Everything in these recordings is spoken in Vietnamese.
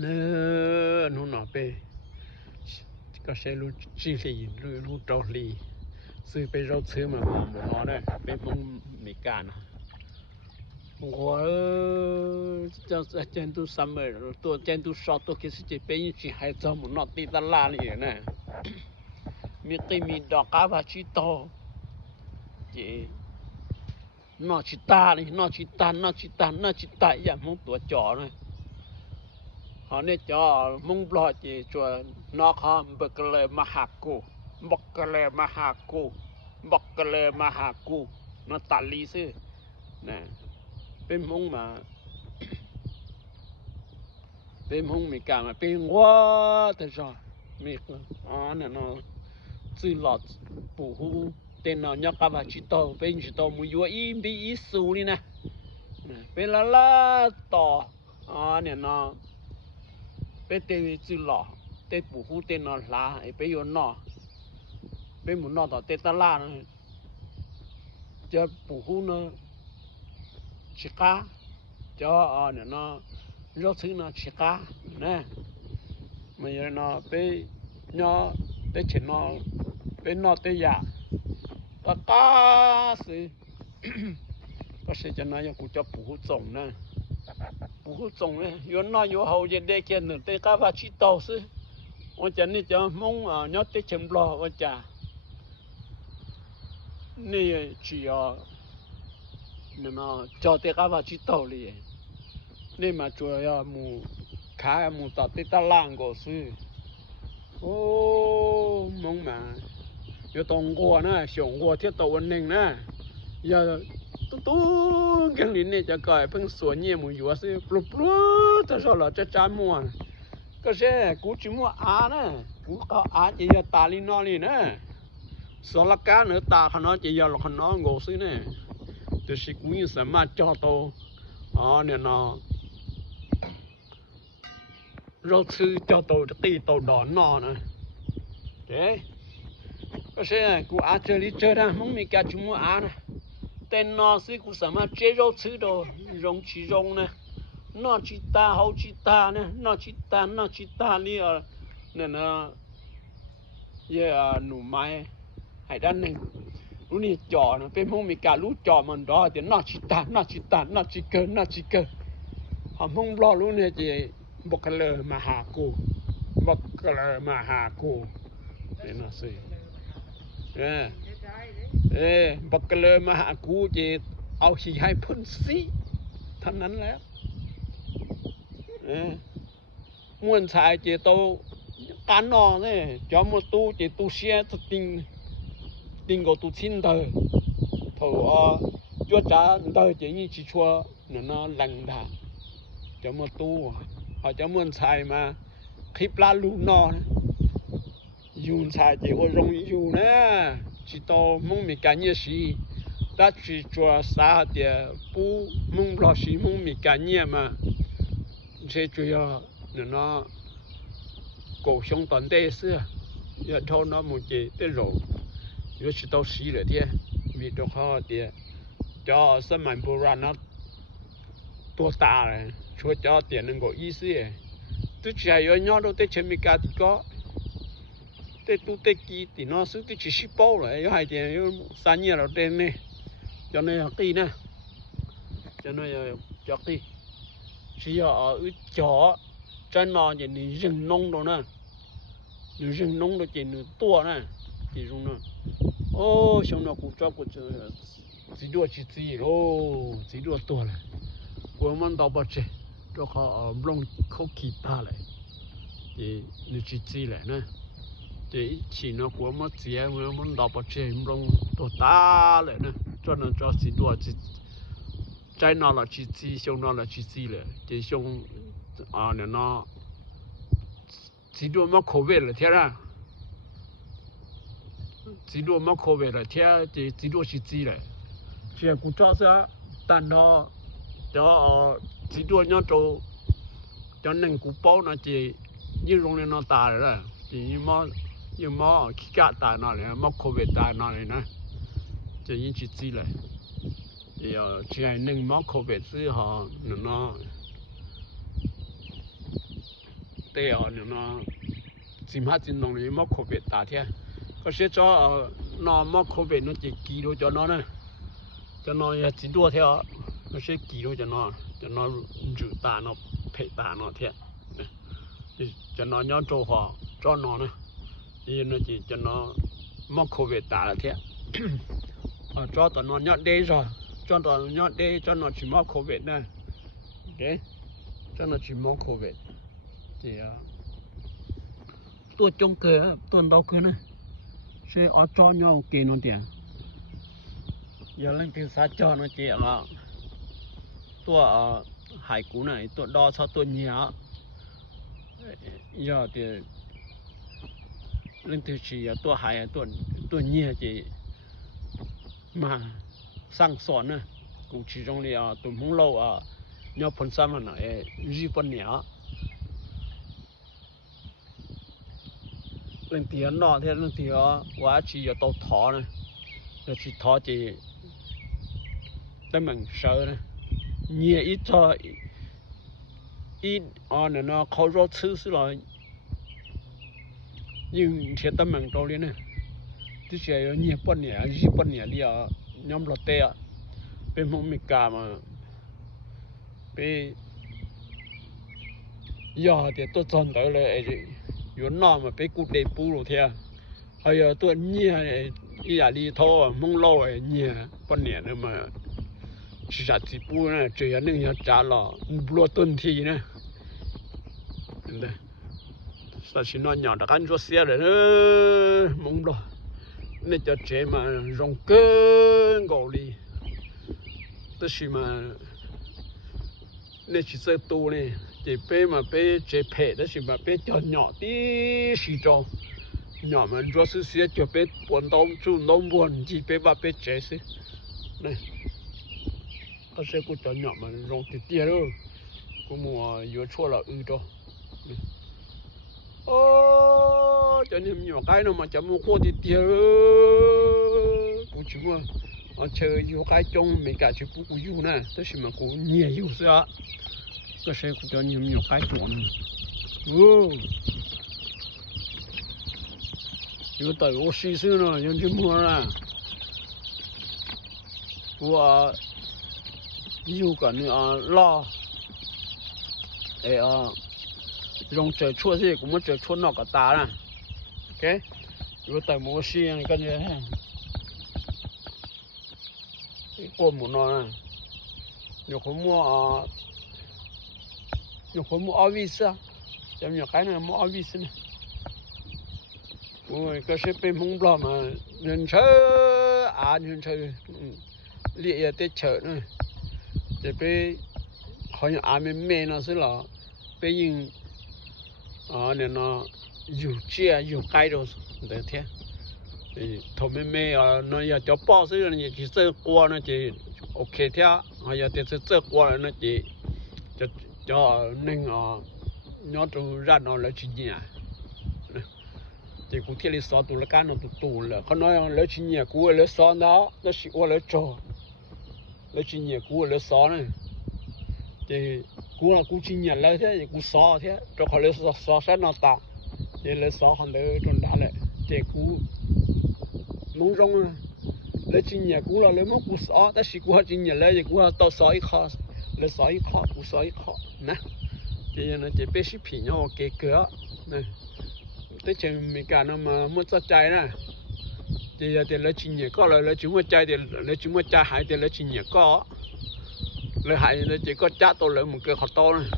呢，侬那边ก็ใช้รู้จีรีรู้เกาหลีซื้อไปเราซื้อมาหมดฮอเนี่ยเป็นพวกอเมริกัน我叫เจนตุซัมเมอร์ตัวเจนตุชอตตัวคิดสิเป็นสิให้จอมนอติตลาดนี่นะมีติมีดอกกาบาชิโตจีนอชิตานี่นอชิตาอย่ามองตัวจอนะhọ nên cho mông bò chỉ cho nó không bậc lệ mà hạ cụ nó tạt lý sư nè bên mông mà bên mông mình cả mà bên quá thế sao mình nè nó chỉ lọt bù hu tên nó nhóc cả chỉ to bên chỉ to mùi vua im đi ít xù đi nè bên là to nè nó bé tê chữ lọ tê bù hú tê nó lá bé yo nọ bé muốn nọ tỏ tê ta la nữa cho bù hú nó chỉ cá cho nè nó rau thứ nó chỉ cá nè mà giờ nó bé nhỏ bé chỉ nó bé nọ tê ya ta cá gì có sẽ cho nó cũng cho bù hú trồng nè不好种嘞，有那有好些的见呢，对咖啡去倒是，我讲你讲梦要得钱不了，我讲，你只要叫对咖啡去倒哩，你嘛主要木开木到对到烂个是，梦嘛，有当过呢，上过铁道文明呢，要。ตู้กันลิ้นเนี่ยจะก่อยเพิ่งสวนเนี่ยหมูอยู่ซิปลุจะสละจะจานมัวก็ใช่กูจิมัวนะกูก็จะยาตาลินอลีนะสละกาเนื้อตาขนาดจะยาหลอกขนาดงงซิเนี่ยแต่สิกูยังสามารถจ่อโตเนี่ยนะเราซื้อจ่อโตจะตีโตดอนนอนะเจ๊ก็ใช่กูเจอลิเจอนะมึงมีการจิมัวนะแต่นอสิกูสามารถเจอเราซื้อโดรงชีรงนะนอชิตาเฮาชิตานะนอชิตานี่เนี่ยนะหนูไม้ให้ด้านหนึ่งรู้นี่จอนะเป็นพวกมีการรู้จอมันดอแต่นอชิตาชิเกอหอมพงรอรู้เนี่ยจะบอกกันเลยมาหากูเนี่ยนะสิบักเลยมาหากูจะเอาขี้ให้พ่นสิเท่านั้นแล้วม่วนชายจะโตการนอนเนี่ยจอมตู้จะตู้เสียติงก็ตู้ชิ้นเธอถจัวจ้าเธอจะยิ่งชิชัวเนี่ยนะหลังด่าจอมตู้จะม่วนชายมาคลิปลาลูนอนยูนชายจะว่ารงอยู่นะchỉ to mông mì cá nhẹ xí, đã chỉ cho xã địa bù mông lò xí mông mì cá nhẹ mà, sẽ chủ yếu nó cổ sống toàn đế xưa, giờ thâu nó một chỉ đế rồi, giờ chỉ tao xí rồi thế, vì đó họ địa cho sân mảnh bồ ra nó tua ta rồi, cho tiền nó có ý xí, tôi chỉ hay nhớ đâu tới trên mì cá thì có. Tu tê kỳ thì nó sức cái chỉ ship bao rồi, có hai tiền có nhiều rồi tên này, cho nên là kỳ nè, cho nên là cho kỳ, chỉ ở chỗ trên nó chỉ ní rừng nông đâu nè, ní rừng nông đâu chỉ ní tua nè, chỉ dùng nè, xong nó cũng cho chỉ đua chỉ đua tua này, của mình đào bát chế, cho họ lông khâu kỳ ta lại, thì ní chỉ lại nè. Thì chỉ nó của mất gì mà muốn đọc vào trên lông tổ ta lại nè cho nó cho chỉ đùa chỉ trái nó là chỉ xong nó là chỉ lại chỉ xong này nó chỉ đùa mất khẩu vị là thế ra chỉ đùa mất khẩu vị là thế chỉ đùa chỉ lại chỉ cũng cho ra tan đó cho chỉ đùa nhau cho nên cũng bao nó chỉ như rong nên nó ta rồi chỉ nhưng mà khi cả ta nó này mà covid ta nó này nè chỉ những chỉ lại thì chỉ hay nâng mà covid chứ họ nó tế nữa nó chìm hát chìm nông này mắc COVID tả thế có sẽ cho nó mắc COVID nó chỉ kỳ đô cho nó nè cho nó chỉ đua theo nó sẽ kỳ đô cho nó giữ tả nó phê tả nó thế cho nó nhớ trâu họ cho nó nè thì nó chỉ cho nó mắc COVID tả là thế cho tụi nó nhớ đây rồi cho tụi nó nhớ đây cho nó chỉ mắc COVID nè ok cho nó chỉ mắc COVID thì tôi trông cơ tuần đầu cơ nè sẽ ở cho nhau kê nó tiền giờ lên từ xa cho nó chỉ là tôi hải cú này tôi đo cho tôi nhớ giờ thì lên từ chỉ tôi hải tôi nhớ chỉ mà sang sòn nè cũng chỉ trong này tôi muốn lâu nhớ phần sam mà này gì phần nhớ lên tiền nọ thế lên tiền quá chỉ ở tàu thọ nè là chỉ thọ chỉ tâm mình sợ nè nhiều ít cho ít này nó khó rồi吃rồi nhưng thiệt tâm mình đâu lên nè tức là nhiều phần nhẹ gì phần nhẹ đi nhóm lót tê bên mông mình cả mà bên giờ thì tôi chọn tới là有那么被古代不如天，还有多年压力头蒙老哎年半年了嘛，是啥子不呢？这样能要炸了，不落顿体呢？对，但是那娘的感觉些人蒙了，那叫这嘛容更高哩，这是嘛，那是这多呢。chỉ bé mà bé chế phê đó thì mà bé cho nhỏ tí xí cho nhỏ mà cho sự sẽ cho bé buồn đông chú nông buồn chỉ bé bà bé chế xí này có sẽ cũng cho nhỏ mà rong tí tia đâu cũng mua yếu chua là đó ô cho nên nhỏ cái nào mà chả mua khoa tí tia cũng chỉ mua chơi yếu cái trong mấy cái chỉ cũng yếu nè tức là mà cũng nhiều yếu sao cái xe của cho nhiều cái chuẩn yêu tới ô xí xứ nó nhân chim mua ra của yêu cả nữa lo để dùng trời chua gì cũng muốn trời chua nọ cả ta nè ok yêu tới mua xí này cái gì ha cái cồn một nó nè nhiều không mua nhiều khối mua office à, chấm nhiều cái này mua office này, ôi cái xe bên mông bò mà nhân chơi lịa tết chợ này, để bên họ nhà mẹ nó sẽ là bên những này nó nhiều chia nhiều cái rồi để thế, thì thầu mẹ nó giờ cho bao nhiêu là chỉ chơi qua nó chỉ ok thế, họ giờ thì chơi qua nó chỉ cho nên nhớ tụ ra nó là chuyện gì thì cũng thiết lý sao tụ là cái nó tụ làเขาnói là chuyện gì cũng là sao đó nó chỉ là cho là chuyện gì cũng là sao này thì cũng là cũng chuyện gì là thế thì cũng sao thế cho họ là sao sẽ nó tạo thì là sao hắn được trong đó này thì cũng nông rong là chuyện gì cũng là mất cũng saoแต่是cũng là chuyện gì là thì cũng là tao sao ít khó là sao ít khó cũng sao ít khó nè thì nó chỉ biết ship品nhau cái cửa này tới chừng mình cả nó mà muốn cho trái nè thì là chuyện gì có là chúng mua trái thì là chúng mua trái hay thì là chuyện gì có là hay là chỉ có trái to là một cái khó to này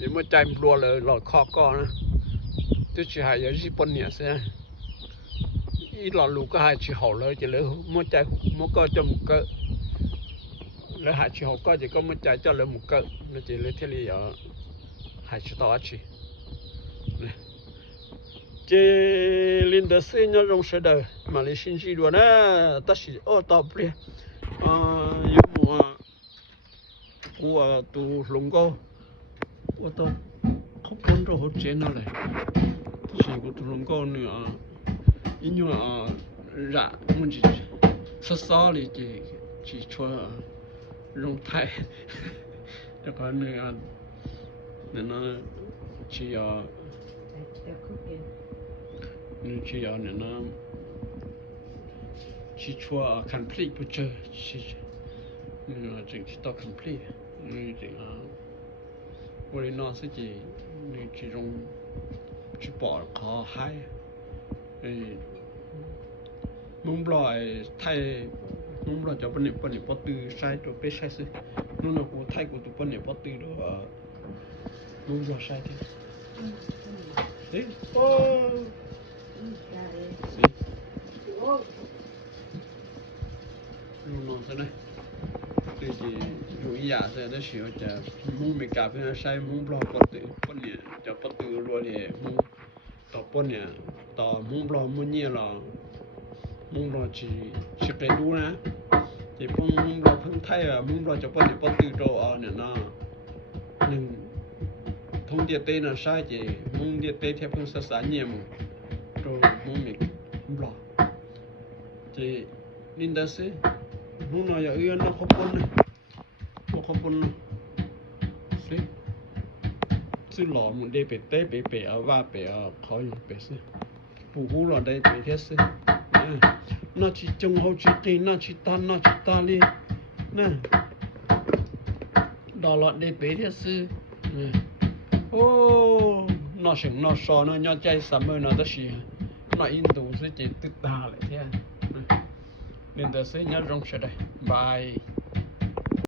thì mua trái lúa là lọt khó có nè tôi chỉ hay là gì bận nhẹ xe ít lọt lúa cái hay chỉ hậuเลยchỉ là mua trái mua có cho một cái là hạt chỉ học có chỉ có một trái cho lấy một cỡ nó chỉ lấy thế này ở hạt chỉ to chỉ chỉ linh đất sinh nó rong sẽ đời mà lấy sinh gì luôn á ta chỉ ô to bia yêu mùa của tụ lồng cô ô tô không bốn rồi hốt trên nó này chỉ của tụ lồng cô nữa in như rạ muốn chỉ sơ thì chỉ cho rong thái cho con này nên nó chỉ nên nó chỉ chua complete picture chỉ nên chỉ to complete nên chỉ với nó sẽ chỉ dùng chỉ bỏ khó hay mông bòi thay mông bòi cho bên này bắt từ sai cho bé sai sự nó cũng thay của tụi bên này bắt từ đó mông bòi sai thế đấy nó thế này thì dùng ý giả sẽ nó sửa cho mông mình cà phê sai mông bòi bắt từ bên này cho bắt từ luôn thì mông tao bên này tao mông bòi mông nhiều là mông bòi chỉ cái đu nè chỉ mông bòi phân thay à mông bòi cho bên này bắt từ rồi nè nó nhưng thông điệp tê là sai chỉ mông điệp tê theo phương sát nhiều rồi mông mình bòi chỉ nên đó sẽ mông nó giờ nó không bún này nó không bún sẽซื้อหล่อมันได้ไปเต้ไปเอาว่าไปเอาเขาไปซื้อปู่หูเราได้ไปเทสซื้อน่าชิจงเฮาชิตีน่าชิตาลีนะดอลได้ไปเทสซื้อโอ้น่าเสียงน่าสอนน่าใจสามน่าตะสิน่าอินโดซื้อจิตตึกตาเลยเที่ยเรียนแต่ซื้อน่ารงเสด็จบาย